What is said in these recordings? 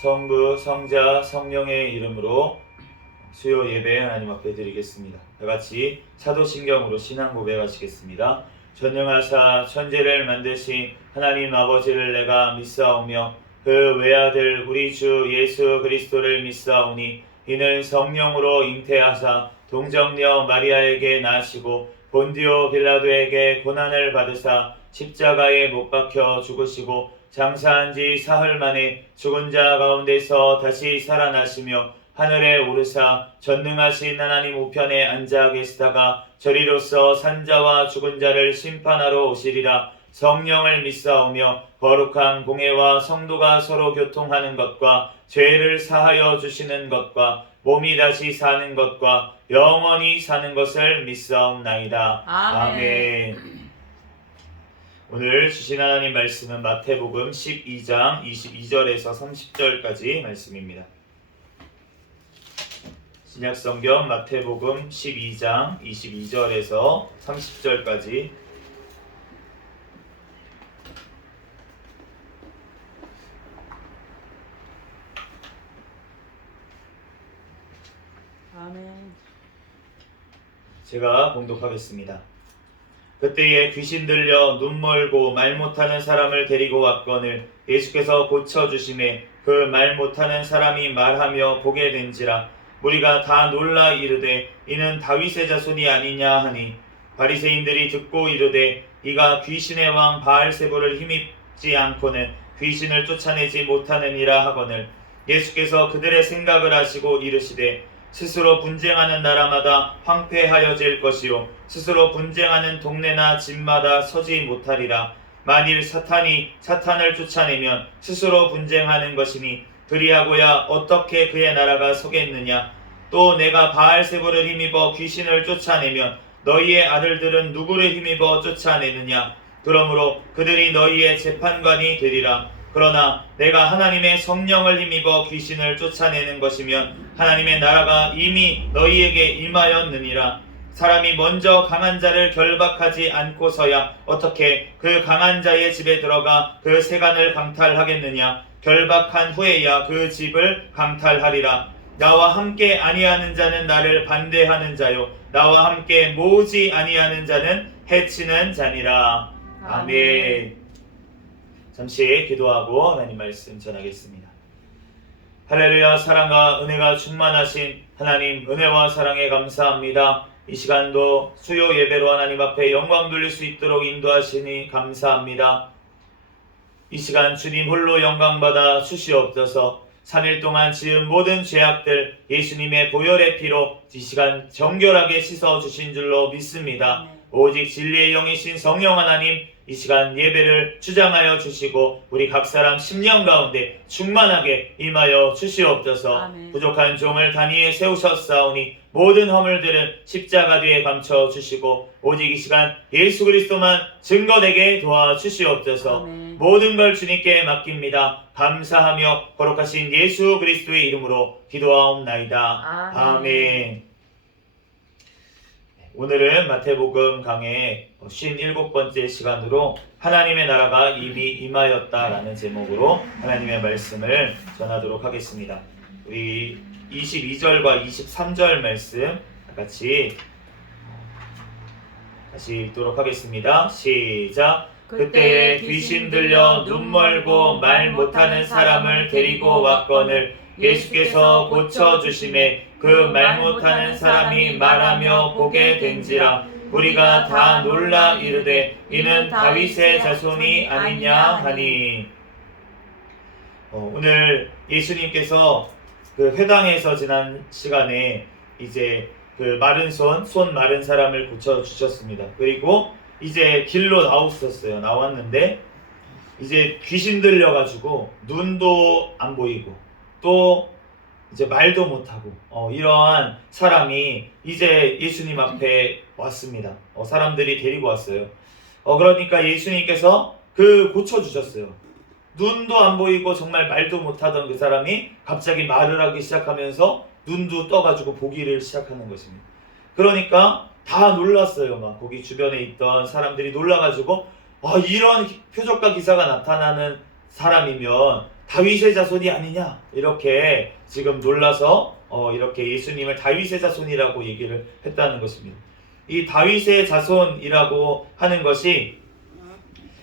성부, 성자, 성령의 이름으로 수요 예배 하나님 앞에 드리겠습니다. 다같이 사도신경으로 신앙 고백하시겠습니다. 전능하사 천지를 만드신 하나님 아버지를 내가 믿사오며 그 외아들 우리 주 예수 그리스도를 믿사오니 이는 성령으로 잉태하사 동정녀 마리아에게 나시고 본디오 빌라도에게 고난을 받으사 십자가에 못 박혀 죽으시고 장사한 지 사흘 만에 죽은 자 가운데서 다시 살아나시며 하늘에 오르사 전능하신 하나님 우편에 앉아 계시다가 저리로서 산자와 죽은 자를 심판하러 오시리라. 성령을 믿사오며 거룩한 공회와 성도가 서로 교통하는 것과 죄를 사하여 주시는 것과 몸이 다시 사는 것과 영원히 사는 것을 믿사옵나이다. 아멘. 오늘 주신 하나님 말씀은 마태복음 12장 22절에서 30절까지 말씀입니다. 신약성경 마태복음 12장 22절에서 30절까지 아멘. 제가 봉독하겠습니다. 그때에 귀신 들려 눈 멀고 말 못하는 사람을 데리고 왔거늘 예수께서 고쳐주심에 그 말 못하는 사람이 말하며 보게 된지라. 무리가 다 놀라 이르되 이는 다윗의 자손이 아니냐 하니 바리새인들이 듣고 이르되 이가 귀신의 왕 바알세불을 힘입지 않고는 귀신을 쫓아내지 못하느니라 하거늘 예수께서 그들의 생각을 아시고 이르시되 스스로 분쟁하는 나라마다 황폐하여질 것이요 스스로 분쟁하는 동네나 집마다 서지 못하리라. 만일 사탄이 사탄을 쫓아내면 스스로 분쟁하는 것이니 그리하고야 어떻게 그의 나라가 서겠느냐. 또 내가 바알세불을 힘입어 귀신을 쫓아내면 너희의 아들들은 누구를 힘입어 쫓아내느냐. 그러므로 그들이 너희의 재판관이 되리라. 그러나 내가 하나님의 성령을 힘입어 귀신을 쫓아내는 것이면 하나님의 나라가 이미 너희에게 임하였느니라. 사람이 먼저 강한 자를 결박하지 않고서야 어떻게 그 강한 자의 집에 들어가 그 세간을 강탈하겠느냐. 결박한 후에야 그 집을 강탈하리라. 나와 함께 아니하는 자는 나를 반대하는 자요 나와 함께 모으지 아니하는 자는 해치는 자니라. 아멘. 잠시 기도하고 하나님 말씀 전하겠습니다. 할렐루야. 사랑과 은혜가 충만하신 하나님, 은혜와 사랑에 감사합니다. 이 시간도 수요 예배로 하나님 앞에 영광 돌릴 수 있도록 인도하시니 감사합니다. 이 시간 주님 홀로 영광받아 주시옵소서. 3일 동안 지은 모든 죄악들 예수님의 보혈의 피로 이 시간 정결하게 씻어주신 줄로 믿습니다. 오직 진리의 영이신 성령 하나님, 이 시간 예배를 주장하여 주시고 우리 각 사람 심령 가운데 충만하게 임하여 주시옵소서. 아멘. 부족한 종을 단위에 세우셨사오니 모든 허물들은 십자가 뒤에 감춰 주시고 오직 이 시간 예수 그리스도만 증거되게 도와주시옵소서. 아멘. 모든 걸 주님께 맡깁니다. 감사하며 거룩하신 예수 그리스도의 이름으로 기도하옵나이다. 아멘. 오늘은 마태복음 강의 57번째 시간으로 하나님의 나라가 이미 임하였다라는 제목으로 하나님의 말씀을 전하도록 하겠습니다. 우리 22절과 23절 말씀 같이 다시 읽도록 하겠습니다. 시작. 그때에 귀신 들려 눈 멀고 말 못하는 사람을 데리고 왔거늘 예수께서 고쳐주심에 그 말 못하는 사람이 말하며 보게 된지라. 우리가 다 놀라 이르되 이는 다윗의 자손이 아니냐 하니. 오늘 예수님께서 그 회당에서 지난 시간에 이제 그 마른 손 마른 사람을 고쳐주셨습니다. 그리고 이제 길로 나왔는데 이제 귀신 들려가지고 눈도 안 보이고 또 이제 말도 못하고 이러한 사람이 이제 예수님 앞에 왔습니다. 사람들이 데리고 왔어요. 그러니까 예수님께서 그 고쳐주셨어요. 눈도 안 보이고 정말 말도 못하던 그 사람이 갑자기 말을 하기 시작하면서 눈도 떠가지고 보기를 시작하는 것입니다. 그러니까 다 놀랐어요. 막 거기 주변에 있던 사람들이 놀라가지고 이런 표적과 기사가 나타나는 사람이면 다윗의 자손이 아니냐 이렇게 지금 놀라서 이렇게 예수님을 다윗의 자손이라고 얘기를 했다는 것입니다. 이 다윗의 자손이라고 하는 것이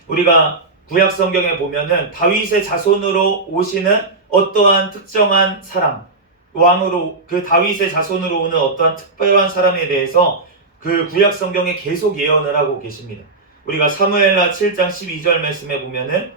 우리가 구약 성경에 보면은 다윗의 자손으로 오시는 어떠한 특정한 사람, 왕으로 그 다윗의 자손으로 오는 어떠한 특별한 사람에 대해서 그 구약 성경에 계속 예언을 하고 계십니다. 우리가 사무엘하 7장 12절 말씀에 보면은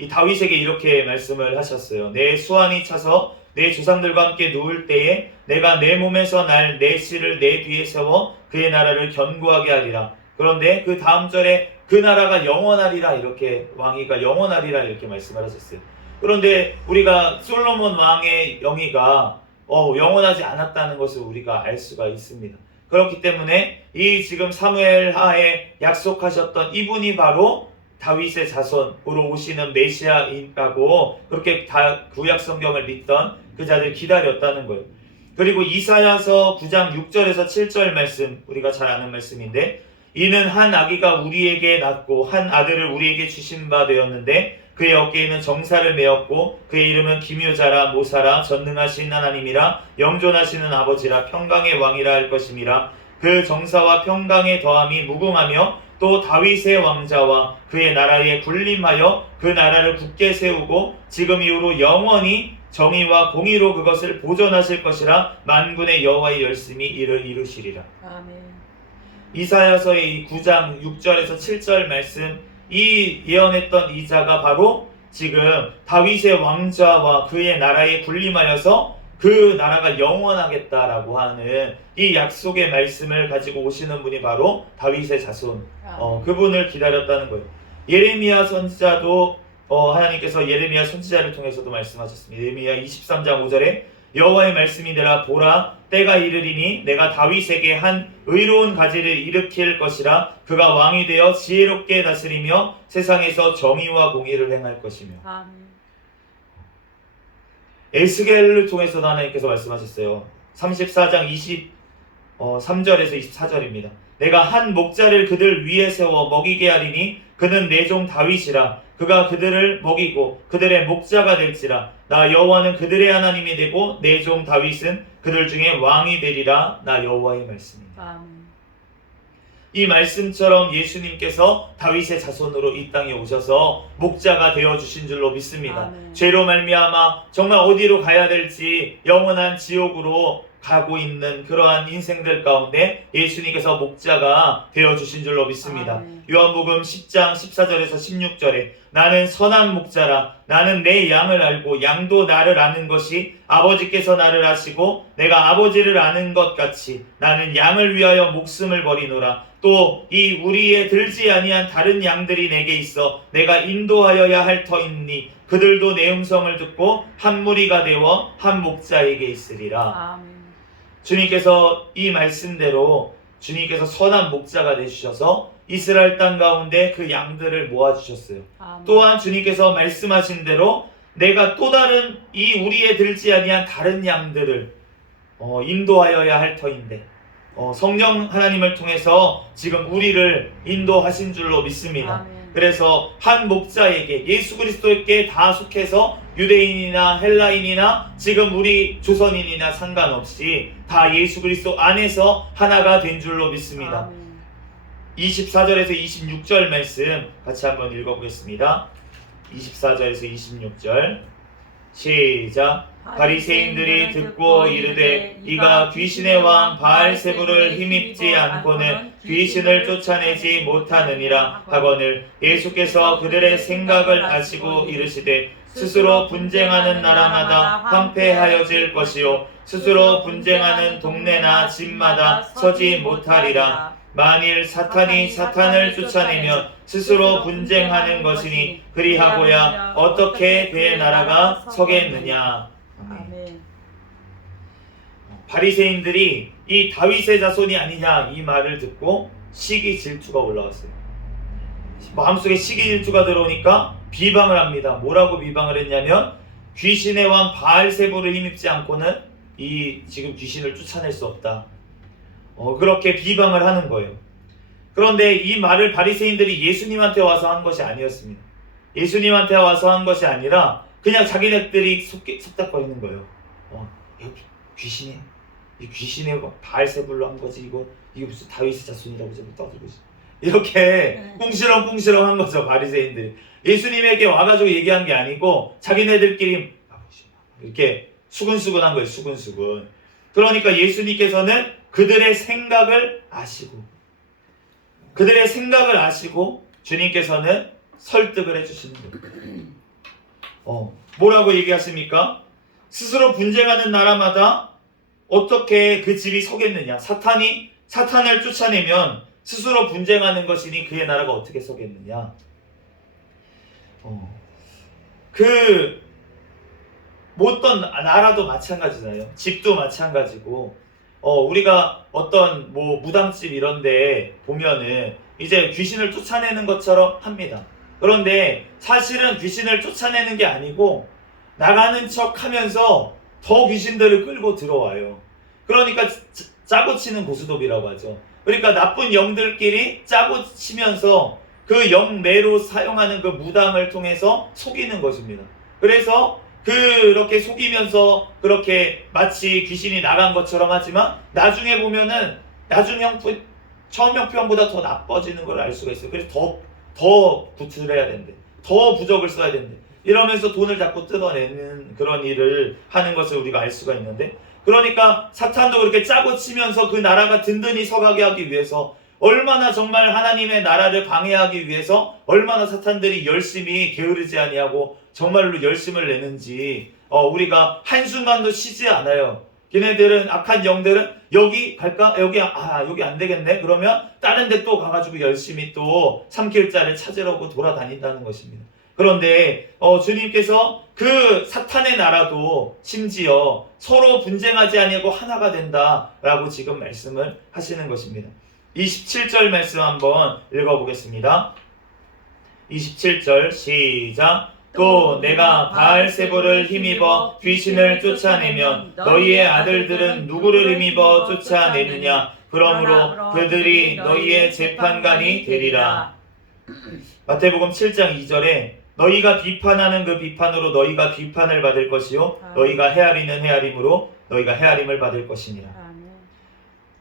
이 다윗에게 이렇게 말씀을 하셨어요. 내 수완이 차서 내 조상들과 함께 누울 때에 내가 내 몸에서 날 내 씨를 내 뒤에 세워 그의 나라를 견고하게 하리라. 그런데 그 다음 절에 그 나라가 영원하리라, 이렇게 왕위가 영원하리라 이렇게 말씀을 하셨어요. 그런데 우리가 솔로몬 왕의 영위가 영원하지 않았다는 것을 우리가 알 수가 있습니다. 그렇기 때문에 이 지금 사무엘하에 약속하셨던 이분이 바로 다윗의 자손으로 오시는 메시아라고 그렇게 다 구약 성경을 믿던 그 자들 기다렸다는 거예요. 그리고 이사야서 9장 6절에서 7절 말씀, 우리가 잘 아는 말씀인데, 이는 한 아기가 우리에게 낳고 한 아들을 우리에게 주신 바 되었는데 그의 어깨에는 정사를 메었고 그의 이름은 기묘자라 모사라 전능하신 하나님이라 영존하시는 아버지라 평강의 왕이라 할 것임이라. 그 정사와 평강의 더함이 무궁하며 또 다윗의 왕자와 그의 나라에 군림하여 그 나라를 굳게 세우고 지금 이후로 영원히 정의와 공의로 그것을 보존하실 것이라. 만군의 여호와의 열심히 이를 이루시리라. 아멘. 이사야서의 이 9장 6절에서 7절 말씀, 이 예언했던 이 자가 바로 지금 다윗의 왕자와 그의 나라에 군림하여서 그 나라가 영원하겠다라고 하는 이 약속의 말씀을 가지고 오시는 분이 바로 다윗의 자손, 그분을 기다렸다는 거예요. 예레미야 선지자도 하나님께서 예레미야 선지자를 통해서도 말씀하셨습니다. 예레미야 23장 5절에 여호와의 말씀이니라. 보라, 때가 이르리니 내가 다윗에게 한 의로운 가지를 일으킬 것이라. 그가 왕이 되어 지혜롭게 다스리며 세상에서 정의와 공의를 행할 것이며. 아멘. 에스겔을 통해서도 하나님께서 말씀하셨어요. 34장 23절에서 24절입니다. 내가 한 목자를 그들 위에 세워 먹이게 하리니 그는 내 종 다윗이라. 그가 그들을 먹이고 그들의 목자가 될지라. 나 여호와는 그들의 하나님이 되고 내 종 다윗은 그들 중에 왕이 되리라. 나 여호와의 말씀입니다. 아멘. 이 말씀처럼 예수님께서 다윗의 자손으로 이 땅에 오셔서 목자가 되어주신 줄로 믿습니다. 아멘. 죄로 말미암아 정말 어디로 가야 될지 영원한 지옥으로 가고 있는 그러한 인생들 가운데 예수님께서 목자가 되어주신 줄로 믿습니다. 아멘. 요한복음 10장 14절에서 16절에 나는 선한 목자라. 나는 내 양을 알고 양도 나를 아는 것이 아버지께서 나를 아시고 내가 아버지를 아는 것 같이 나는 양을 위하여 목숨을 버리노라. 또 이 우리에 들지 아니한 다른 양들이 내게 있어 내가 인도하여야 할 터이니 그들도 내 음성을 듣고 한 무리가 되어 한 목자에게 있으리라. 아멘. 주님께서 이 말씀대로 주님께서 선한 목자가 되주셔서 이스라엘 땅 가운데 그 양들을 모아주셨어요. 아멘. 또한 주님께서 말씀하신 대로 내가 또 다른 이 우리에 들지 아니한 다른 양들을 인도하여야 할 터인데 성령 하나님을 통해서 지금 우리를 인도하신 줄로 믿습니다. 아멘. 그래서 한 목자에게 예수 그리스도께 다 속해서 유대인이나 헬라인이나 지금 우리 조선인이나 상관없이 다 예수 그리스도 안에서 하나가 된 줄로 믿습니다. 아멘. 24절에서 26절 말씀 같이 한번 읽어보겠습니다. 24절에서 26절 시작. 바리새인들이 듣고 이르되 이가 귀신의 왕 바알세불을 힘입지 않고는 귀신을 쫓아내지 못하느니라 하거늘 예수께서 그들의 생각을 아시고 이르시되 스스로 분쟁하는 나라마다 황폐하여질 것이요 스스로 분쟁하는 동네나 집마다 서지 못하리라. 만일 사탄이 사탄을 쫓아내면 스스로 분쟁하는 것이니 그리하고야 어떻게 그의 나라가 서겠느냐. 아멘. 바리새인들이 이 다윗의 자손이 아니냐 이 말을 듣고 시기 질투가 올라왔어요. 마음속에 시기 질투가 들어오니까 비방을 합니다. 뭐라고 비방을 했냐면 귀신의 왕 바알세불을 힘입지 않고는 이 지금 귀신을 쫓아낼 수 없다. 그렇게 비방을 하는 거예요. 그런데 이 말을 바리새인들이 예수님한테 와서 한 것이 아니었습니다. 예수님한테 와서 한 것이 아니라 그냥 자기네들이 속닥거리는 거예요. 여기 귀신이, 이 귀신이 바알세불로 한 거지, 이게 무슨 다윗의 자손이라고 지금 떠들고 있어. 이렇게 꿍시렁꿍시렁 한 거죠, 바리새인들이. 예수님에게 와가지고 얘기한 게 아니고 자기네들끼리 이렇게 수근수근한 거예요, 수근수근. 그러니까 예수님께서는 그들의 생각을 아시고 주님께서는 설득을 해주시는 거예요. 뭐라고 얘기하십니까? 스스로 분쟁하는 나라마다 어떻게 그 집이 서겠느냐? 사탄을 쫓아내면 스스로 분쟁하는 것이니 그의 나라가 어떻게 서겠느냐? 어떤 나라도 마찬가지잖아요. 집도 마찬가지고, 우리가 어떤 무당집 이런데 보면은 이제 귀신을 쫓아내는 것처럼 합니다. 그런데 사실은 귀신을 쫓아내는 게 아니고 나가는 척 하면서 더 귀신들을 끌고 들어와요. 그러니까 짜고 치는 고스톱이라고 하죠. 그러니까 나쁜 영들끼리 짜고 치면서 그 영매로 사용하는 그 무당을 통해서 속이는 것입니다. 그래서 그렇게 속이면서 그렇게 마치 귀신이 나간 것처럼 하지만 나중에 보면은 처음 형편보다 더 나빠지는 걸 알 수가 있어요. 그래서 더 굿을 해야 된대. 더 부적을 써야 된대. 이러면서 돈을 자꾸 뜯어내는 그런 일을 하는 것을 우리가 알 수가 있는데, 그러니까 사탄도 그렇게 짜고 치면서 그 나라가 든든히 서가게 하기 위해서, 얼마나 정말 하나님의 나라를 방해하기 위해서 얼마나 사탄들이 열심히 게으르지 아니하고 정말로 열심을 내는지 우리가 한순간도 쉬지 않아요. 걔네들은, 악한 영들은 여기 갈까? 여기 안 되겠네? 그러면 다른 데 또 가가지고 열심히 또 삼킬 자를 찾으려고 돌아다닌다는 것입니다. 그런데 주님께서 그 사탄의 나라도 심지어 서로 분쟁하지 아니하고 하나가 된다라고 지금 말씀을 하시는 것입니다. 27절 말씀 한번 읽어보겠습니다. 27절 시작. 또 내가 바알세불을 힘입어 귀신을 쫓아내면 너희의 아들들은 누구를 힘입어 쫓아내느냐? 그러므로 그들이 너희의 재판관이 되리라. 마태복음 7장 2절에 너희가 비판하는 그 비판으로 너희가 비판을 받을 것이요 너희가 헤아리는 헤아림으로 너희가 헤아림을 받을 것이니라.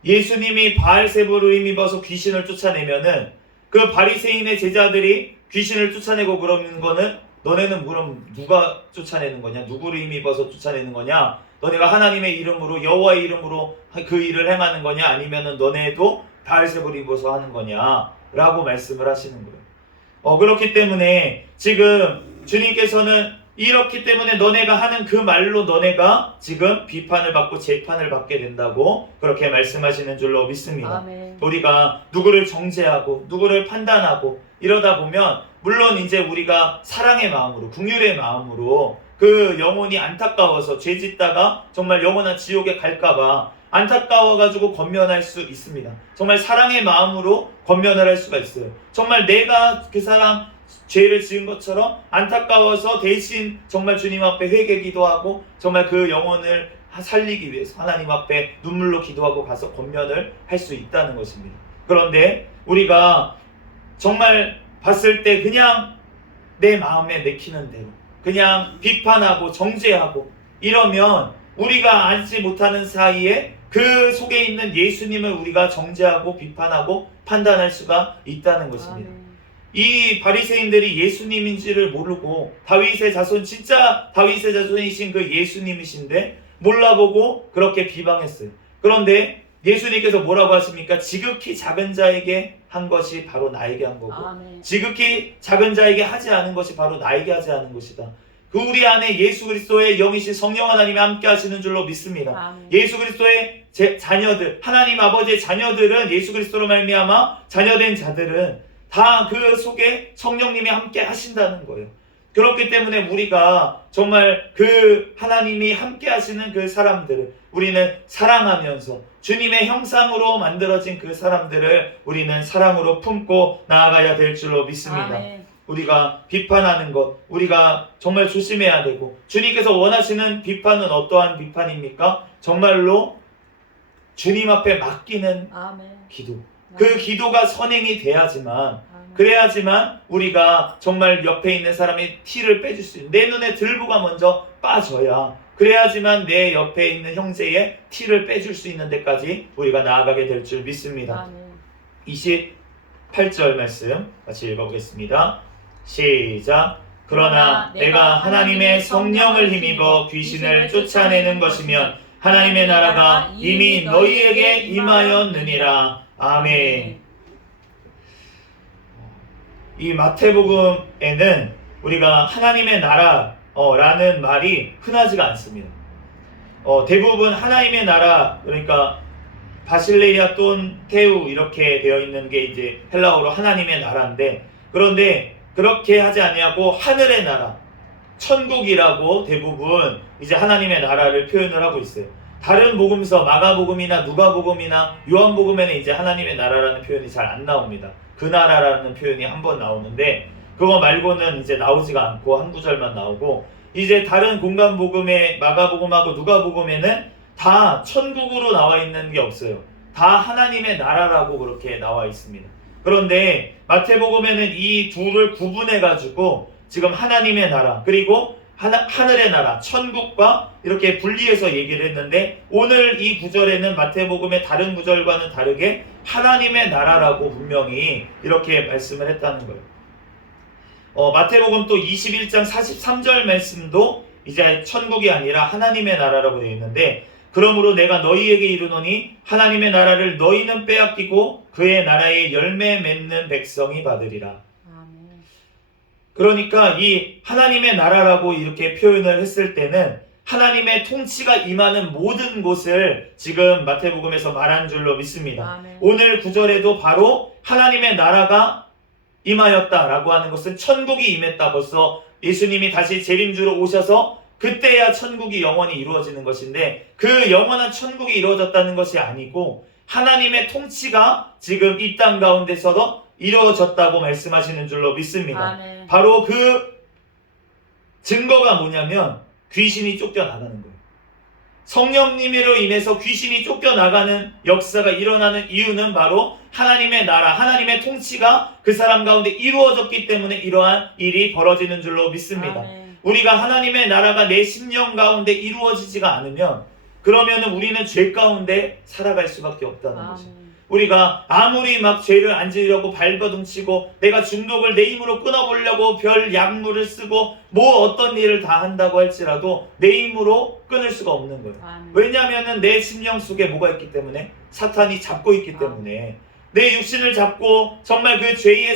예수님이 바알세불을 힘입어서 귀신을 쫓아내면은 그 바리새인의 제자들이 귀신을 쫓아내고 그러는 거는, 너네는 그럼 누가 쫓아내는 거냐? 누구를 힘입어서 쫓아내는 거냐? 너네가 하나님의 이름으로, 여호와의 이름으로 그 일을 행하는 거냐? 아니면은 너네도 바알세불을 입어서 하는 거냐? 라고 말씀을 하시는 거예요. 그렇기 때문에 지금 주님께서는 이렇기 때문에 너네가 하는 그 말로 너네가 지금 비판을 받고 재판을 받게 된다고 그렇게 말씀하시는 줄로 믿습니다. 아멘. 우리가 누구를 정죄하고 누구를 판단하고 이러다 보면 물론 이제 우리가 사랑의 마음으로, 긍휼의 마음으로 그 영혼이 안타까워서 죄 짓다가 정말 영원한 지옥에 갈까봐 안타까워가지고 권면할 수 있습니다. 정말 사랑의 마음으로 권면을 할 수가 있어요. 정말 내가 그 사람 죄를 지은 것처럼 안타까워서 대신 정말 주님 앞에 회개 기도하고 정말 그 영혼을 살리기 위해서 하나님 앞에 눈물로 기도하고 가서 권면을 할 수 있다는 것입니다. 그런데 우리가 정말 봤을 때 그냥 내 마음에 내키는 대로 그냥 비판하고 정죄하고 이러면 우리가 알지 못하는 사이에 그 속에 있는 예수님을 우리가 정죄하고 비판하고 판단할 수가 있다는 것입니다. 이 바리새인들이 예수님인지를 모르고 다윗의 자손, 진짜 다윗의 자손이신 그 예수님이신데 몰라보고 그렇게 비방했어요. 그런데 예수님께서 뭐라고 하십니까? 지극히 작은 자에게 한 것이 바로 나에게 한 거고, 지극히 작은 자에게 하지 않은 것이 바로 나에게 하지 않은 것이다. 그 우리 안에 예수 그리스도의 영이신 성령 하나님이 함께 하시는 줄로 믿습니다. 예수 그리스도의 자녀들, 하나님 아버지의 자녀들은, 예수 그리스도로 말미암아 자녀된 자들은 다 그 속에 성령님이 함께 하신다는 거예요. 그렇기 때문에 우리가 정말 그 하나님이 함께 하시는 그 사람들을 우리는 사랑하면서 주님의 형상으로 만들어진 그 사람들을 우리는 사랑으로 품고 나아가야 될 줄로 믿습니다. 아멘. 우리가 비판하는 것, 우리가 정말 조심해야 되고, 주님께서 원하시는 비판은 어떠한 비판입니까? 정말로 주님 앞에 맡기는 아멘. 기도. 그 기도가 선행이 돼야지만 그래야지만 우리가 정말 옆에 있는 사람이 티를 빼줄 수 있는, 내 눈에 들보가 먼저 빠져야, 그래야지만 내 옆에 있는 형제의 티를 빼줄 수 있는 데까지 우리가 나아가게 될 줄 믿습니다. 28절 말씀 같이 읽어보겠습니다. 시작. 그러나 내가 하나님의 성령을 힘입어 귀신을 쫓아내는 것이면 하나님의 나라가 이미 너희에게 임하였느니라. 아멘. 이 마태복음에는 우리가 하나님의 나라라는 말이 흔하지가 않습니다. 대부분 하나님의 나라, 그러니까 바실레이아 돈 테우 이렇게 되어 있는 게 이제 헬라어로 하나님의 나라인데, 그런데 그렇게 하지 아니하고 하늘의 나라, 천국이라고 대부분 이제 하나님의 나라를 표현을 하고 있어요. 다른 복음서 마가복음이나 누가복음이나 요한복음에는 이제 하나님의 나라라는 표현이 잘 안 나옵니다. 그 나라라는 표현이 한 번 나오는데 그거 말고는 이제 나오지가 않고 한 구절만 나오고, 이제 다른 공간복음의 마가복음하고 누가복음에는 다 천국으로 나와 있는 게 없어요. 다 하나님의 나라라고 그렇게 나와 있습니다. 그런데 마태복음에는 이 둘을 구분해 가지고 지금 하나님의 나라 그리고 하늘의 나라, 천국과 이렇게 분리해서 얘기를 했는데, 오늘 이 구절에는 마태복음의 다른 구절과는 다르게 하나님의 나라라고 분명히 이렇게 말씀을 했다는 거예요. 마태복음 또 21장 43절 말씀도 이제 천국이 아니라 하나님의 나라라고 되어 있는데, 그러므로 내가 너희에게 이르노니 하나님의 나라를 너희는 빼앗기고 그의 나라에 열매 맺는 백성이 받으리라. 그러니까 이 하나님의 나라라고 이렇게 표현을 했을 때는 하나님의 통치가 임하는 모든 곳을 지금 마태복음에서 말한 줄로 믿습니다. 오늘 구절에도 바로 하나님의 나라가 임하였다라고 하는 것은 천국이 임했다. 벌써 예수님이 다시 재림주로 오셔서 그때야 천국이 영원히 이루어지는 것인데, 그 영원한 천국이 이루어졌다는 것이 아니고 하나님의 통치가 지금 이 땅 가운데서도 이루어졌다고 말씀하시는 줄로 믿습니다. 아멘. 바로 그 증거가 뭐냐면 귀신이 쫓겨나가는 거예요. 성령님으로 인해서 귀신이 쫓겨나가는 역사가 일어나는 이유는 바로 하나님의 나라, 하나님의 통치가 그 사람 가운데 이루어졌기 때문에 이러한 일이 벌어지는 줄로 믿습니다. 아멘. 우리가 하나님의 나라가 내 심령 가운데 이루어지지가 않으면 그러면 우리는 죄 가운데 살아갈 수밖에 없다는 것입니다. 우리가 아무리 막 죄를 안 지으려고 발버둥치고 내가 중독을 내 힘으로 끊어보려고 별 약물을 쓰고 뭐 어떤 일을 다 한다고 할지라도 내 힘으로 끊을 수가 없는 거예요. 왜냐하면 내 심령 속에 뭐가 있기 때문에, 사탄이 잡고 있기 때문에, 내 육신을 잡고 정말 그 죄의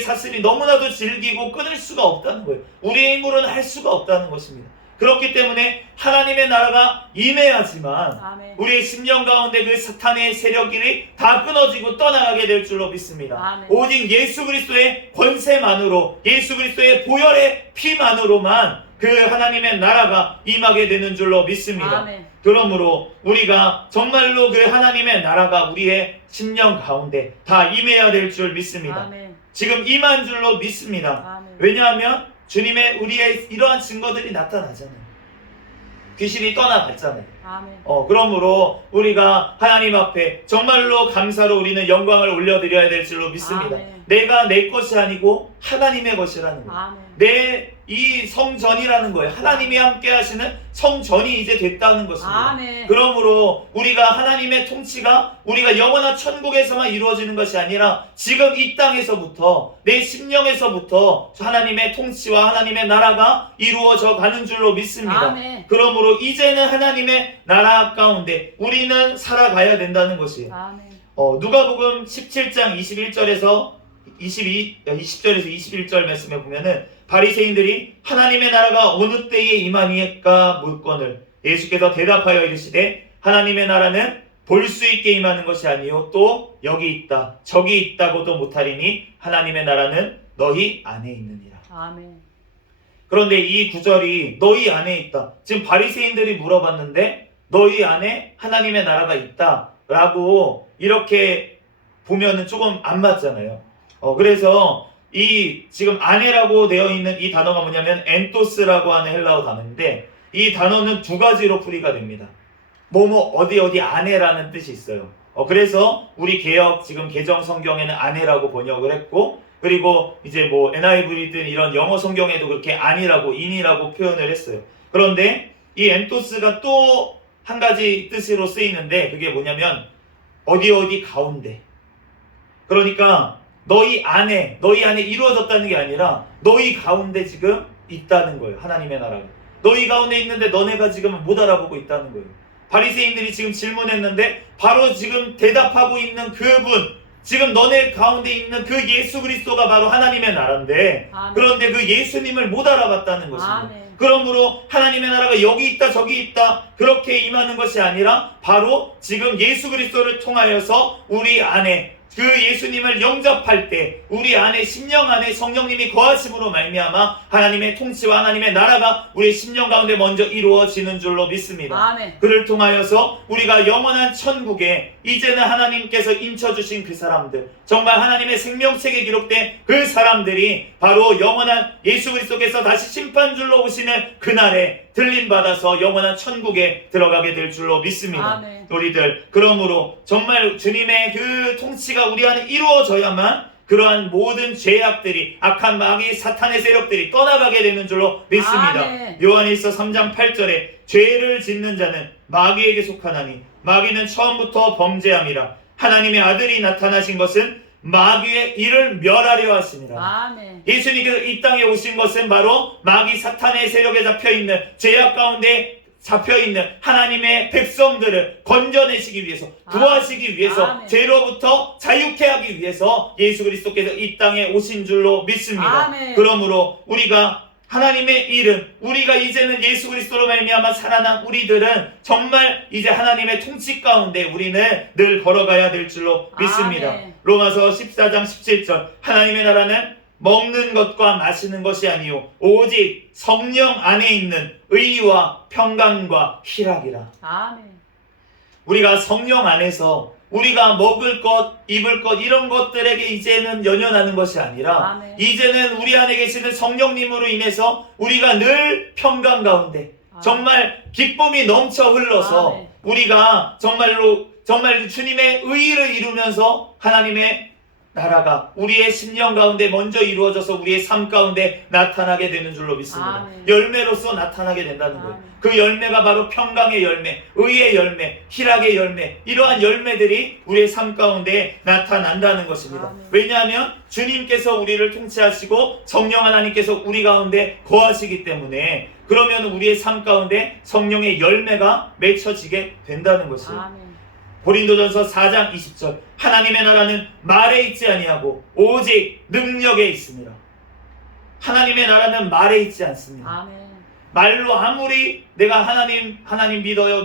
사슬이 너무나도 질기고 끊을 수가 없다는 거예요. 우리의 힘으로는 할 수가 없다는 것입니다. 그렇기 때문에 하나님의 나라가 임해야지만 우리의 심령 가운데 그 사탄의 세력이 다 끊어지고 떠나가게 될 줄로 믿습니다. 오직 예수 그리스도의 권세만으로, 예수 그리스도의 보혈의 피만으로만 그 하나님의 나라가 임하게 되는 줄로 믿습니다. 그러므로 우리가 정말로 그 하나님의 나라가 우리의 심령 가운데 다 임해야 될 줄 믿습니다. 지금 임한 줄로 믿습니다. 왜냐하면 주님의 우리의 이러한 증거들이 나타나잖아요. 귀신이 떠나갔잖아요. 그러므로 우리가 하나님 앞에 정말로 감사로 우리는 영광을 올려드려야 될 줄로 믿습니다. 내가 내 것이 아니고 하나님의 것이라는 거예요. 내 이 성전이라는 거예요. 하나님이 함께 하시는 성전이 이제 됐다는 것입니다. 그러므로 우리가 하나님의 통치가 우리가 영원한 천국에서만 이루어지는 것이 아니라 지금 이 땅에서부터, 내 심령에서부터 하나님의 통치와 하나님의 나라가 이루어져 가는 줄로 믿습니다. 그러므로 이제는 하나님의 나라 가운데 우리는 살아가야 된다는 것이에요. 누가복음 17장 20절에서 21절 말씀에 보면은 바리새인들이 하나님의 나라가 어느 때에 임하니까 물건을 예수께서 대답하여 이르시되 하나님의 나라는 볼 수 있게 임하는 것이 아니요 또 여기 있다 저기 있다고도 못하리니 하나님의 나라는 너희 안에 있느니라. 그런데 이 구절이 너희 안에 있다, 지금 바리새인들이 물어봤는데 너희 안에 하나님의 나라가 있다 라고 이렇게 보면은 조금 안 맞잖아요. 그래서 이 지금 안에라고 되어 있는 이 단어가 뭐냐면 엔토스라고 하는 헬라어 단어인데, 이 단어는 두 가지로 풀이가 됩니다. 어디 안에라는 뜻이 있어요. 그래서 우리 개역 지금 개정 성경에는 아내라고 번역을 했고, 그리고 이제 뭐 NIV든 이런 영어 성경에도 그렇게 아니라고 인이라고 표현을 했어요. 그런데 이 엔토스가 또 한 가지 뜻으로 쓰이는데 그게 뭐냐면 어디 가운데. 그러니까 너희 안에 이루어졌다는 게 아니라 너희 가운데 지금 있다는 거예요. 하나님의 나라가. 너희 가운데 있는데 너네가 지금 못 알아보고 있다는 거예요. 바리새인들이 지금 질문했는데 바로 지금 대답하고 있는 그분, 지금 너네 가운데 있는 그 예수 그리스도가 바로 하나님의 나라인데, 아멘. 그런데 그 예수님을 못 알아봤다는 것입니다. 아멘. 그러므로 하나님의 나라가 여기 있다 저기 있다 그렇게 임하는 것이 아니라 바로 지금 예수 그리스도를 통하여서 우리 안에 그 예수님을 영접할 때 우리 안에 심령 안에 성령님이 거하심으로 말미암아 하나님의 통치와 하나님의 나라가 우리 심령 가운데 먼저 이루어지는 줄로 믿습니다. 아멘. 그를 통하여서 우리가 영원한 천국에 이제는 하나님께서 인쳐주신 그 사람들, 정말 하나님의 생명책에 기록된 그 사람들이 바로 영원한 예수 그리스도께서 다시 심판줄로 오시는 그날에 들림받아서 영원한 천국에 들어가게 될 줄로 믿습니다. 아멘. 우리들 그러므로 정말 주님의 그 통치가 우리 안에 이루어져야만 그러한 모든 죄악들이, 악한 마귀 사탄의 세력들이 떠나가게 되는 줄로 믿습니다. 아멘. 요한일서 3장 8절에 죄를 짓는 자는 마귀에게 속하나니 마귀는 처음부터 범죄함이라. 하나님의 아들이 나타나신 것은 마귀의 일을 멸하려 하십니다. 아멘. 예수님께서 이 땅에 오신 것은 바로 마귀 사탄의 세력에 잡혀있는 죄악 가운데 잡혀있는 하나님의 백성들을 건져내시기 위해서, 구하시기 위해서, 아멘. 죄로부터 자유케 하기 위해서 예수 그리스도께서 이 땅에 오신 줄로 믿습니다. 아멘. 그러므로 우리가 하나님의 이름, 우리가 이제는 예수 그리스도로 말미암아 살아난 우리들은 정말 이제 하나님의 통치 가운데 우리는 늘 걸어가야 될 줄로 믿습니다. 아멘. 로마서 14장 17절 하나님의 나라는 먹는 것과 마시는 것이 아니요 오직 성령 안에 있는 의와 평강과 희락이라. 아멘. 우리가 성령 안에서 우리가 먹을 것, 입을 것 이런 것들에게 이제는 연연하는 것이 아니라 아멘. 이제는 우리 안에 계시는 성령님으로 인해서 우리가 늘 평강 가운데 정말 기쁨이 넘쳐 흘러서 아멘. 우리가 정말 주님의 의의를 이루면서 하나님의 나라가 우리의 심령 가운데 먼저 이루어져서 우리의 삶 가운데 나타나게 되는 줄로 믿습니다. 아멘. 열매로서 나타나게 된다는 거예요. 그 열매가 바로 평강의 열매, 의의 열매, 희락의 열매, 이러한 열매들이 우리의 삶 가운데 나타난다는 것입니다. 아멘. 왜냐하면 주님께서 우리를 통치하시고 성령 하나님께서 우리 가운데 거하시기 때문에 그러면 우리의 삶 가운데 성령의 열매가 맺혀지게 된다는 것이에요. 아멘. 고린도전서 4장 20절 하나님의 나라는 말에 있지 아니하고 오직 능력에 있습니다. 하나님의 나라는 말에 있지 않습니다. 아멘. 말로 아무리 내가 하나님 믿어요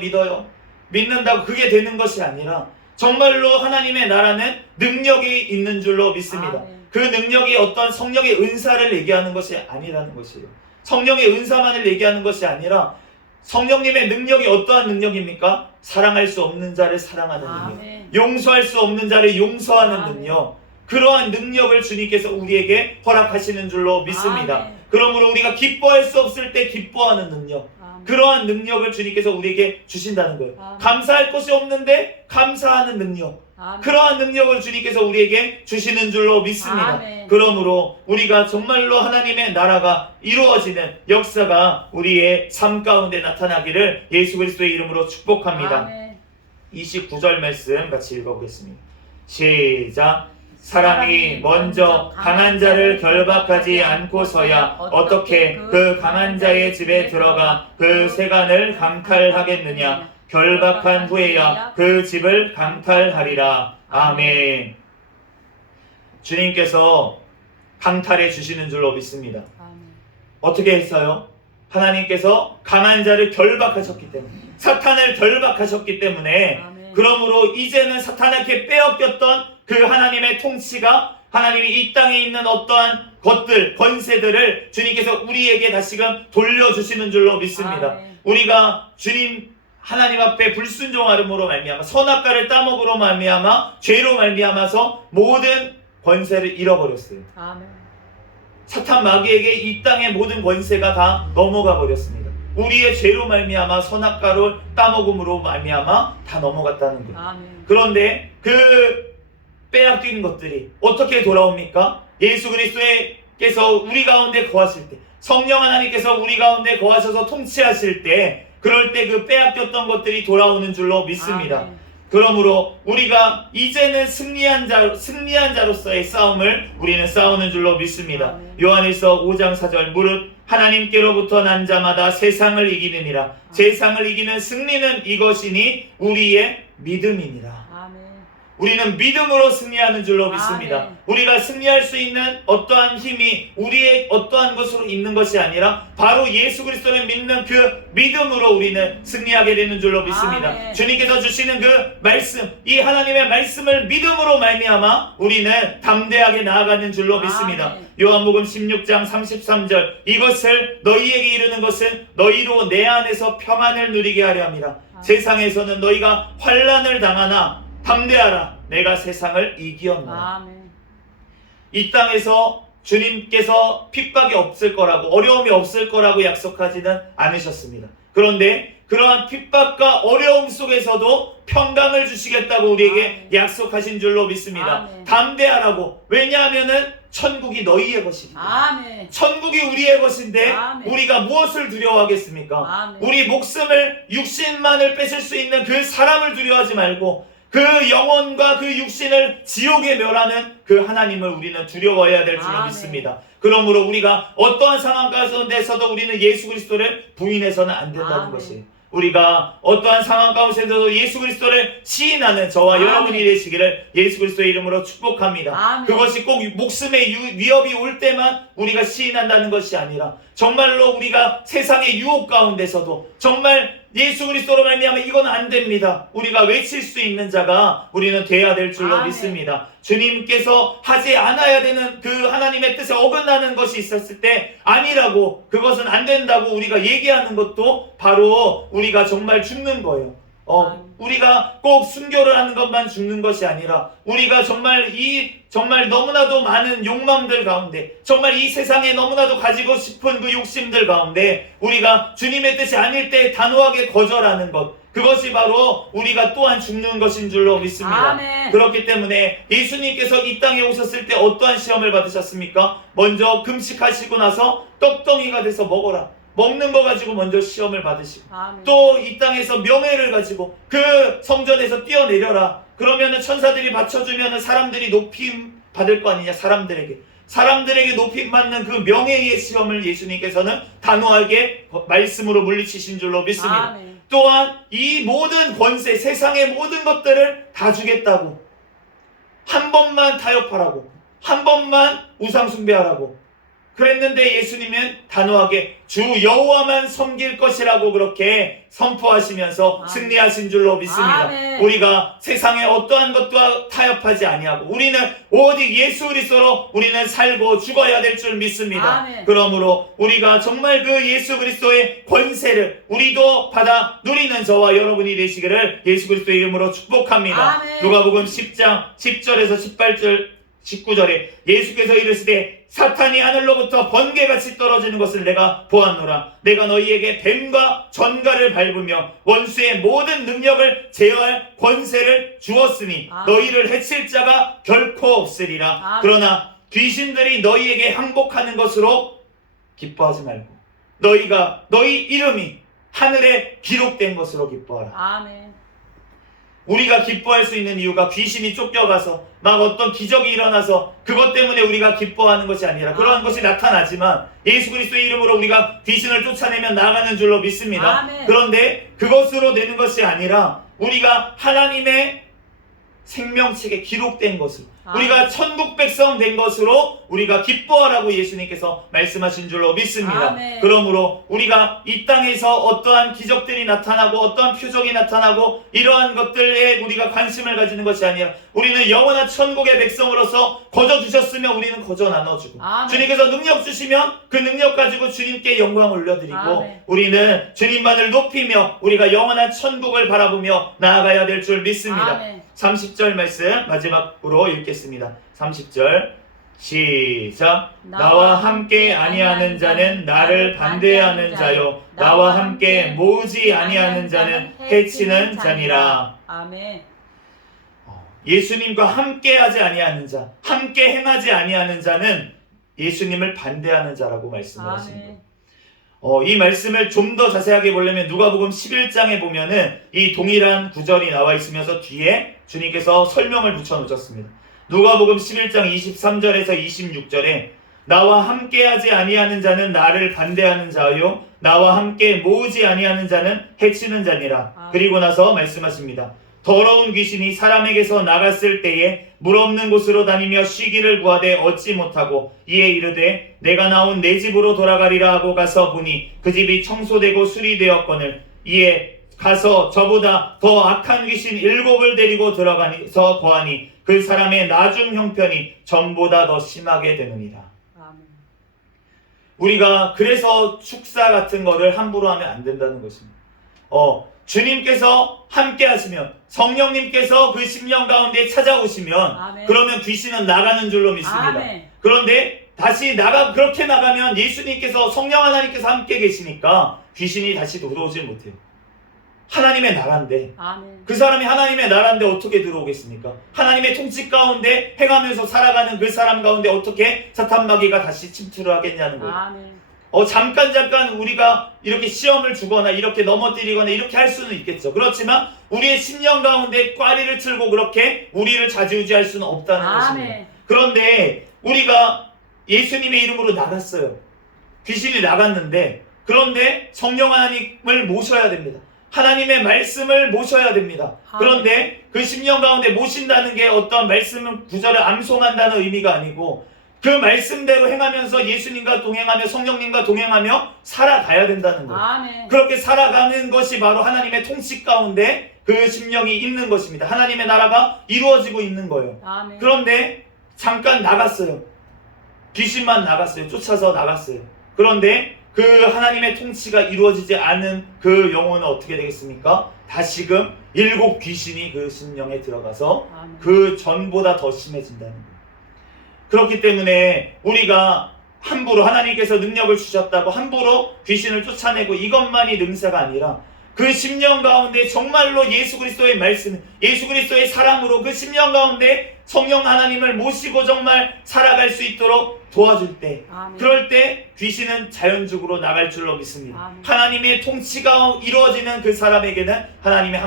믿는다고 그게 되는 것이 아니라 정말로 하나님의 나라는 능력이 있는 줄로 믿습니다. 아멘. 그 능력이 어떤 성령의 은사를 얘기하는 것이 아니라는 것이에요. 성령의 은사만을 얘기하는 것이 아니라 성령님의 능력이 어떠한 능력입니까? 사랑할 수 없는 자를 사랑하는 능력, 용서할 수 없는 자를 용서하는 능력, 그러한 능력을 주님께서 우리에게 허락하시는 줄로 믿습니다. 그러므로 우리가 기뻐할 수 없을 때 기뻐하는 능력, 그러한 능력을 주님께서 우리에게 주신다는 거예요. 감사할 것이 없는데 감사하는 능력, 그러한 능력을 주님께서 우리에게 주시는 줄로 믿습니다. 아멘. 그러므로 우리가 정말로 하나님의 나라가 이루어지는 역사가 우리의 삶 가운데 나타나기를 예수 그리스도의 이름으로 축복합니다. 아멘. 29절 말씀 같이 읽어보겠습니다. 시작. 사람이 먼저 강한 자를 결박하지 않고서야 어떻게 그 강한 자의 집에 들어가 그 세간을 강탈하겠느냐. 결박한 후에야 그 집을 강탈하리라. 아멘. 주님께서 강탈해 주시는 줄로 믿습니다. 어떻게 했어요? 하나님께서 강한 자를 결박하셨기 때문에, 사탄을 결박하셨기 때문에, 그러므로 이제는 사탄에게 빼앗겼던 그 하나님의 통치가, 하나님이 이 땅에 있는 어떠한 것들, 권세들을 주님께서 우리에게 다시금 돌려주시는 줄로 믿습니다. 우리가 주님 하나님 앞에 불순종함으로 말미암아, 선악과를 따먹으로 말미암아, 죄로 말미암아서 모든 권세를 잃어버렸어요. 아멘. 사탄 마귀에게 이 땅의 모든 권세가 다 넘어가 버렸습니다. 우리의 죄로 말미암아 선악과를 따먹음으로 말미암아 다 넘어갔다는 거예요. 아멘. 그런데 그 빼앗긴 것들이 어떻게 돌아옵니까? 예수 그리스도께서 우리 가운데 거하실 때, 성령 하나님께서 우리 가운데 거하셔서 통치하실 때, 그럴 때 그 빼앗겼던 것들이 돌아오는 줄로 믿습니다. 아멘. 그러므로 우리가 이제는 승리한 자로서의 싸움을 우리는 싸우는 줄로 믿습니다. 아멘. 요한일서 5장 4절 무릇 하나님께로부터 난 자마다 세상을 이기느니라. 세상을 이기는 승리는 이것이니 우리의 믿음이니라. 아멘. 우리는 믿음으로 승리하는 줄로 믿습니다. 아멘. 우리가 승리할 수 있는 어떠한 힘이 우리의 어떠한 것으로 있는 것이 아니라 바로 예수 그리스도를 믿는 그 믿음으로 우리는 승리하게 되는 줄로 믿습니다. 아멘. 주님께서 주시는 그 말씀, 이 하나님의 말씀을 믿음으로 말미암아 우리는 담대하게 나아가는 줄로 믿습니다. 아멘. 요한복음 16장 33절 이것을 너희에게 이르는 것은 너희로 내 안에서 평안을 누리게 하려 함이라. 세상에서는 너희가 환난을 당하나 담대하라 내가 세상을 이기었노라. 아멘. 이 땅에서 주님께서 핍박이 없을 거라고 어려움이 없을 거라고 약속하지는 않으셨습니다. 그런데 그러한 핍박과 어려움 속에서도 평강을 주시겠다고 우리에게 약속하신 줄로 믿습니다. 아멘. 담대하라고. 왜냐하면은 천국이 너희의 것이기 때문에. 아멘. 천국이 우리의 것인데 아멘. 우리가 무엇을 두려워하겠습니까? 아멘. 우리 목숨을 육신만을 뺏을 수 있는 그 사람을 두려워하지 말고 그 영혼과 그 육신을 지옥에 멸하는 그 하나님을 우리는 두려워해야 될 줄로 아멘. 믿습니다. 그러므로 우리가 어떠한 상황 가운데서도 우리는 예수 그리스도를 부인해서는 안 된다는 아멘. 것이에요. 우리가 어떠한 상황 가운데서도 예수 그리스도를 시인하는 저와 아멘. 여러분이 되시기를 예수 그리스도의 이름으로 축복합니다. 아멘. 그것이 꼭 목숨의 위협이 올 때만 우리가 시인한다는 것이 아니라 정말로 우리가 세상의 유혹 가운데서도 정말 예수 그리스도로 말미암아 이건 안 됩니다. 우리가 외칠 수 있는 자가 우리는 돼야 될 줄로 아멘. 믿습니다. 주님께서 하지 않아야 되는 그 하나님의 뜻에 어긋나는 것이 있었을 때 아니라고 그것은 안 된다고 우리가 얘기하는 것도 바로 우리가 정말 죽는 거예요. 우리가 꼭 순교를 하는 것만 죽는 것이 아니라 우리가 정말 정말 너무나도 많은 욕망들 가운데 정말 이 세상에 너무나도 가지고 싶은 그 욕심들 가운데 우리가 주님의 뜻이 아닐 때 단호하게 거절하는 것 그것이 바로 우리가 또한 죽는 것인 줄로 믿습니다. 아멘. 그렇기 때문에 예수님께서 이 땅에 오셨을 때 어떠한 시험을 받으셨습니까? 먼저 금식하시고 나서 떡덩이가 돼서 먹어라. 먹는 거 가지고 먼저 시험을 받으시고 또 이 땅에서 명예를 가지고 그 성전에서 뛰어내려라. 그러면은 천사들이 받쳐주면은 사람들이 높임 받을 거 아니냐. 사람들에게 높임 받는 그 명예의 시험을 예수님께서는 단호하게 말씀으로 물리치신 줄로 믿습니다. 아멘. 또한 이 모든 권세 세상의 모든 것들을 다 주겠다고 한 번만 타협하라고 한 번만 우상 숭배하라고 그랬는데 예수님은 단호하게 주 여호와만 섬길 것이라고 그렇게 선포하시면서 아멘. 승리하신 줄로 믿습니다. 아멘. 우리가 세상의 어떠한 것과 타협하지 아니하고 우리는 오직 예수 그리스도로 우리는 살고 죽어야 될 줄 믿습니다. 아멘. 그러므로 우리가 정말 그 예수 그리스도의 권세를 우리도 받아 누리는 저와 여러분이 되시기를 예수 그리스도의 이름으로 축복합니다. 아멘. 누가복음 10장 10절에서 18절 19절에 예수께서 이르시되 사탄이 하늘로부터 번개같이 떨어지는 것을 내가 보았노라. 내가 너희에게 뱀과 전갈을 밟으며 원수의 모든 능력을 제어할 권세를 주었으니 아멘. 너희를 해칠 자가 결코 없으리라. 아멘. 그러나 귀신들이 너희에게 항복하는 것으로 기뻐하지 말고 너희 이름이 하늘에 기록된 것으로 기뻐하라. 아멘. 우리가 기뻐할 수 있는 이유가 귀신이 쫓겨가서 막 어떤 기적이 일어나서 그것 때문에 우리가 기뻐하는 것이 아니라 그러한 것이 나타나지만 예수 그리스도의 이름으로 우리가 귀신을 쫓아내면 나가는 줄로 믿습니다. 아멘. 그런데 그것으로 되는 것이 아니라 우리가 하나님의 생명책에 기록된 것으로 우리가 천국 백성 된 것으로 우리가 기뻐하라고 예수님께서 말씀하신 줄로 믿습니다. 아멘. 그러므로 우리가 이 땅에서 어떠한 기적들이 나타나고 어떠한 표적이 나타나고 이러한 것들에 우리가 관심을 가지는 것이 아니라 우리는 영원한 천국의 백성으로서 거저 주셨으면 우리는 거저 나눠주고 아멘. 주님께서 능력 주시면 그 능력 가지고 주님께 영광을 올려드리고 아멘. 우리는 주님만을 높이며 우리가 영원한 천국을 바라보며 나아가야 될 줄 믿습니다. 아멘. 30절 말씀 마지막으로 읽겠습니다. 30절 시작. 나와 함께 아니하는 자는 나를 반대하는 자요 나와 함께 모으지 아니하는 자는 해치는 자니라. 아멘. 예수님과 함께 하지 아니하는 자, 함께 행하지 아니하는 자는 예수님을 반대하는 자라고 말씀하십니다. 이 말씀을 좀 더 자세하게 보려면 누가복음 11장에 보면은 이 동일한 구절이 나와 있으면서 뒤에 주님께서 설명을 붙여 놓으셨습니다. 누가복음 11장 23절에서 26절에 나와 함께하지 아니하는 자는 나를 반대하는 자요 나와 함께 모으지 아니하는 자는 해치는 자니라. 그리고 나서 말씀하십니다. 더러운 귀신이 사람에게서 나갔을 때에 물 없는 곳으로 다니며 쉬기를 구하되 얻지 못하고 이에 이르되 내가 나온 내 집으로 돌아가리라 하고 가서 보니 그 집이 청소되고 수리되었거늘 이에 가서 저보다 더 악한 귀신 7을 데리고 들어가서 거하니 그 사람의 나중 형편이 전보다 더 심하게 되느니라. 우리가 그래서 축사 같은 거를 함부로 하면 안 된다는 것입니다. 주님께서 함께 하시면 성령님께서 그 심령 가운데 찾아오시면 아멘. 그러면 귀신은 나가는 줄로 믿습니다. 아멘. 그런데 다시 그렇게 나가면 예수님께서 성령 하나님께서 함께 계시니까 귀신이 다시 들어오질 못해요. 하나님의 나라인데 아멘. 그 사람이 하나님의 나라인데 어떻게 들어오겠습니까? 하나님의 통치 가운데 행하면서 살아가는 그 사람 가운데 어떻게 사탄 마귀가 다시 침투를 하겠냐는 거예요. 아멘. 잠깐 우리가 이렇게 시험을 주거나 이렇게 넘어뜨리거나 이렇게 할 수는 있겠죠. 그렇지만 우리의 심령 가운데 꽈리를 틀고 그렇게 우리를 좌지우지할 수는 없다는 것입니다. 그런데 우리가 예수님의 이름으로 나갔어요. 귀신이 나갔는데 그런데 성령 하나님을 모셔야 됩니다. 하나님의 말씀을 모셔야 됩니다. 그런데 그 심령 가운데 모신다는 게 어떤 말씀은 구절을 암송한다는 의미가 아니고 그 말씀대로 행하면서 예수님과 동행하며 성령님과 동행하며 살아가야 된다는 거예요. 아멘. 그렇게 살아가는 것이 바로 하나님의 통치 가운데 그 심령이 있는 것입니다. 하나님의 나라가 이루어지고 있는 거예요. 아멘. 그런데 잠깐 나갔어요. 귀신만 나갔어요. 쫓아서 나갔어요. 그런데 그 하나님의 통치가 이루어지지 않은 그 영혼은 어떻게 되겠습니까? 다시금 7 귀신이 그 심령에 들어가서 아멘. 그 전보다 더 심해진다는 거예요. 그렇기 때문에 우리가 함부로 하나님께서 능력을 주셨다고 함부로 귀신을 쫓아내고 이것만이 능사가 아니라 그 심령 가운데 정말로 예수 그리스도의 말씀, 예수 그리스도의 사랑으로 그 심령 가운데 성령 하나님을 모시고 정말 살아갈 수 있도록 도와줄 때, 아멘. 그럴 때 귀신은 자연적으로 나갈 줄로 믿습니다. 아멘. 하나님의 통치가 이루어지는 그 사람에게는 하나님의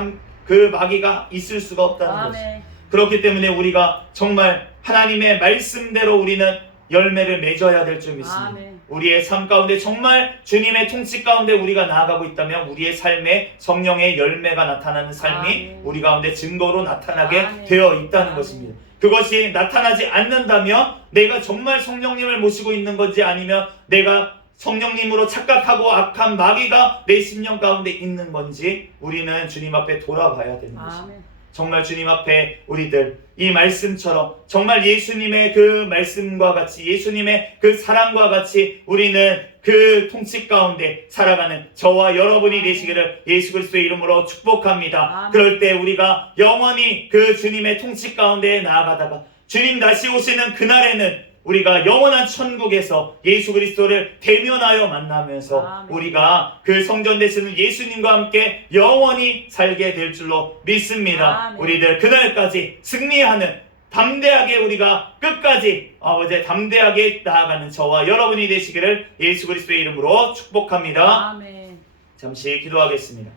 그 마귀가 있을 수가 없다는 것입니다. 아멘. 그렇기 때문에 우리가 정말 하나님의 말씀대로 우리는 열매를 맺어야 될 줄 믿습니다. 아멘. 우리의 삶 가운데 정말 주님의 통치 가운데 우리가 나아가고 있다면 우리의 삶에 성령의 열매가 나타나는 삶이 아멘. 우리 가운데 증거로 나타나게 아멘. 되어 있다는 아멘. 것입니다. 그것이 나타나지 않는다면 내가 정말 성령님을 모시고 있는 건지 아니면 내가 성령님으로 착각하고 악한 마귀가 내 심령 가운데 있는 건지 우리는 주님 앞에 돌아봐야 되는 것입니다. 정말 주님 앞에 우리들 이 말씀처럼 정말 예수님의 그 말씀과 같이 예수님의 그 사랑과 같이 우리는 그 통치 가운데 살아가는 저와 여러분이 되시기를 예수 그리스도의 이름으로 축복합니다. 아멘. 그럴 때 우리가 영원히 그 주님의 통치 가운데 나아가다가 주님 다시 오시는 그날에는 우리가 영원한 천국에서 예수 그리스도를 대면하여 만나면서 아멘. 우리가 그 성전 되시는 예수님과 함께 영원히 살게 될 줄로 믿습니다. 아멘. 우리들 그날까지 승리하는 담대하게 우리가 끝까지 아버지 담대하게 나아가는 저와 여러분이 되시기를 예수 그리스도의 이름으로 축복합니다. 아멘. 잠시 기도하겠습니다.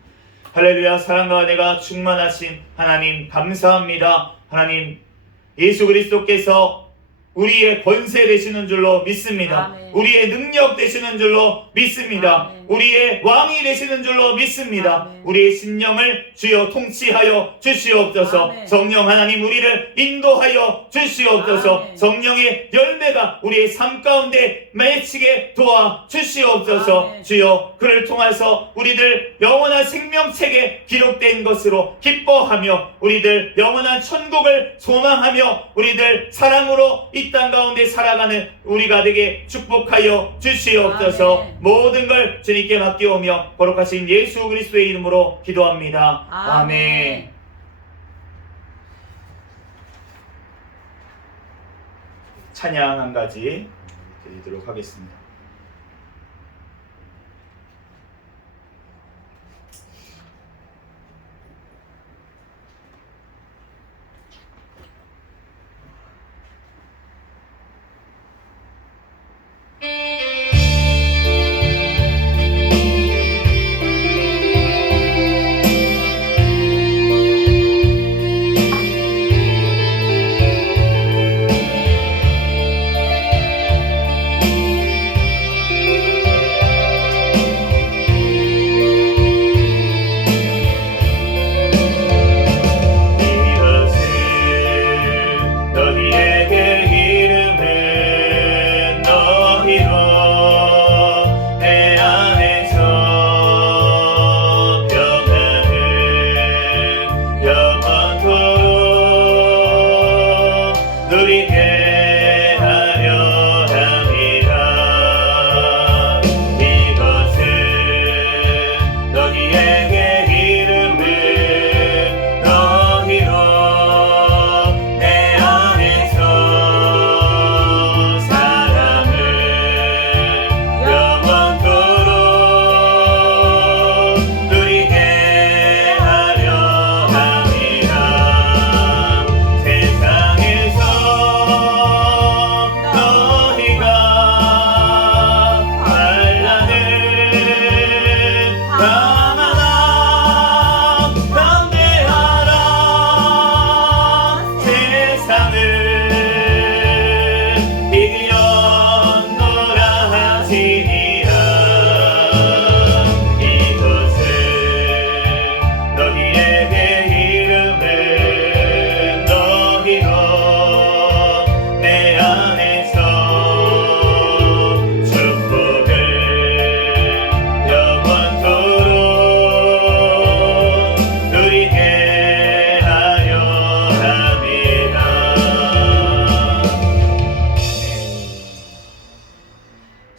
할렐루야. 사랑과 은혜가 충만하신 하나님 감사합니다. 하나님 예수 그리스도께서 우리의 권세 되시는 줄로 믿습니다. 아멘. 우리의 능력 되시는 줄로 믿습니다. 아멘. 우리의 왕이 되시는 줄로 믿습니다. 아멘. 우리의 심령을 주여 통치하여 주시옵소서. 아멘. 성령 하나님 우리를 인도하여 주시옵소서. 아멘. 성령의 열매가 우리의 삶 가운데 맺히게 도와 주시옵소서. 아멘. 주여 그를 통해서 우리들 영원한 생명책에 기록된 것으로 기뻐하며 우리들 영원한 천국을 소망하며 우리들 사랑으로 이 땅 가운데 살아가는 우리가 되게 축복하여 주시옵소서. 아멘. 모든 걸 주님께 맡겨오며 거룩하신 예수 그리스도의 이름으로 기도합니다. 아멘. 찬양 한 가지 드리도록 하겠습니다.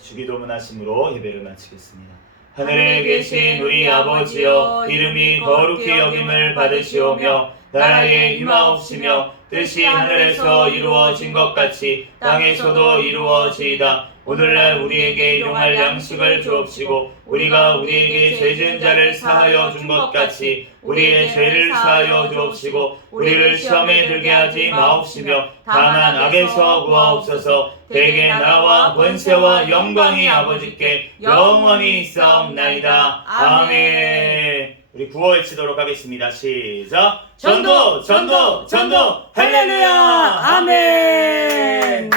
주기도문하심으로 예배를 마치겠습니다. 하늘에 계신 우리 아버지여, 이름이 거룩히 여김을 받으시오며 나라의 임하옵시며 뜻이 하늘에서 이루어진 것 같이 땅에서도 이루어지이다. 오늘날 우리에게 일용할 양식을 주옵시고 우리가 우리에게 죄 지은 자를 사하여 준 것 같이 우리의 죄를 사하여 주옵시고 우리를 시험에 들게 하지 마옵시며 다만 악에서 구하옵소서. 대개 나와 권세와 영광이 아버지께 영원히 있사옵나이다. 아멘. 우리 구호 외치도록 하겠습니다. 시작. 전도 전도 전도 할렐루야. 아멘.